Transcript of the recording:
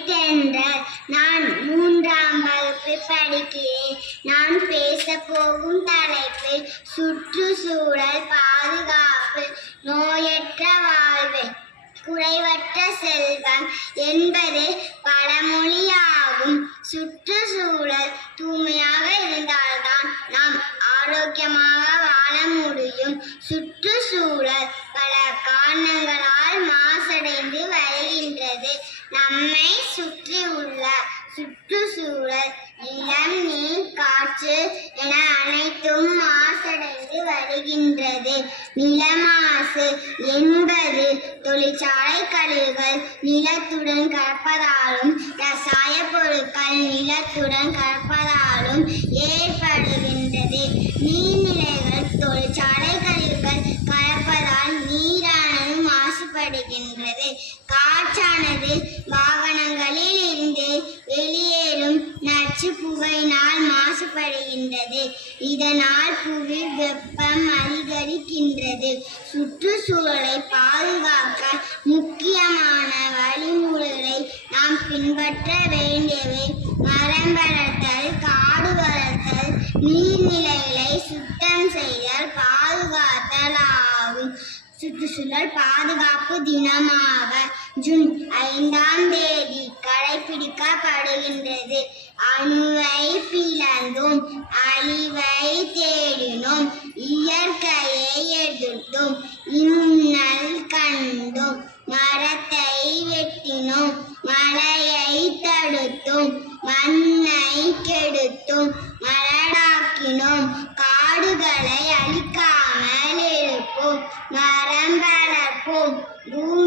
வைத்தென்றார் நான் மூன்றாம் வகுப்பு படிக்கிறேன். நான் பேச போகும் தலைப்பு சுற்றுச்சூழல் பாதுகாப்பு நோயற்ற வாழ்வு குறைவற்ற செல்வம் என்பது பழமொழியாகும் சுற்றுச்சூழல் தூய்மையாக இருந்தால்தான் நாம் ஆரோக்கியமாக வாழ முடியும். சுற்றுச்சூழல் பல காரணங்களால் மாசடைந்து வருகின்றது. நம்மை சுற்றியுள்ள சுற்றுச்சூழல் நிலம் நீர் காற்று என அனைத்தும் மாசடைந்து வருகின்றது. நிலமாசு என்பது தொழிற்சாலை கழிவுகள் நிலத்துடன் கலப்பதாலும் ரசாய பொருட்கள் நிலத்துடன் கலப்பதாலும் ஏற்படுகின்றது. நீர்நிலைகள் தொழிற்சாலை மாசுபடுகின்றது காற்றானது வாகனங்களில் இருந்து வெளியேறும் நச்சு புகையினால் மாசுபடுகின்றது. இதனால் புவி வெப்பம் அதிகரிக்கின்றது. சுற்றுச்சூழலை பாதுகாக்க முக்கியமான வழிமுறைகளை நாம் பின்பற்ற வேண்டியவை மரம் வளர்த்தல் காடு வளர்த்தல் நீர்நிலைகளை சுத்தம் செய்தல் பாதுகாத்தல் ஆகும். சுற்றுச்சூழல் பாதுகாப்பு தினமாக ஜூன் ஐந்தாம் தேதி கடைபிடிக்கப்படுகின்றது அணுவை பிளந்தும் அழிவை தேடினோம் இயற்கையை எதிர்த்தும் இன்னல் கண்டும் மரத்தை வெட்டினோம் மழையை தடுத்தும் மண்ணை கெடுத்தும் 不要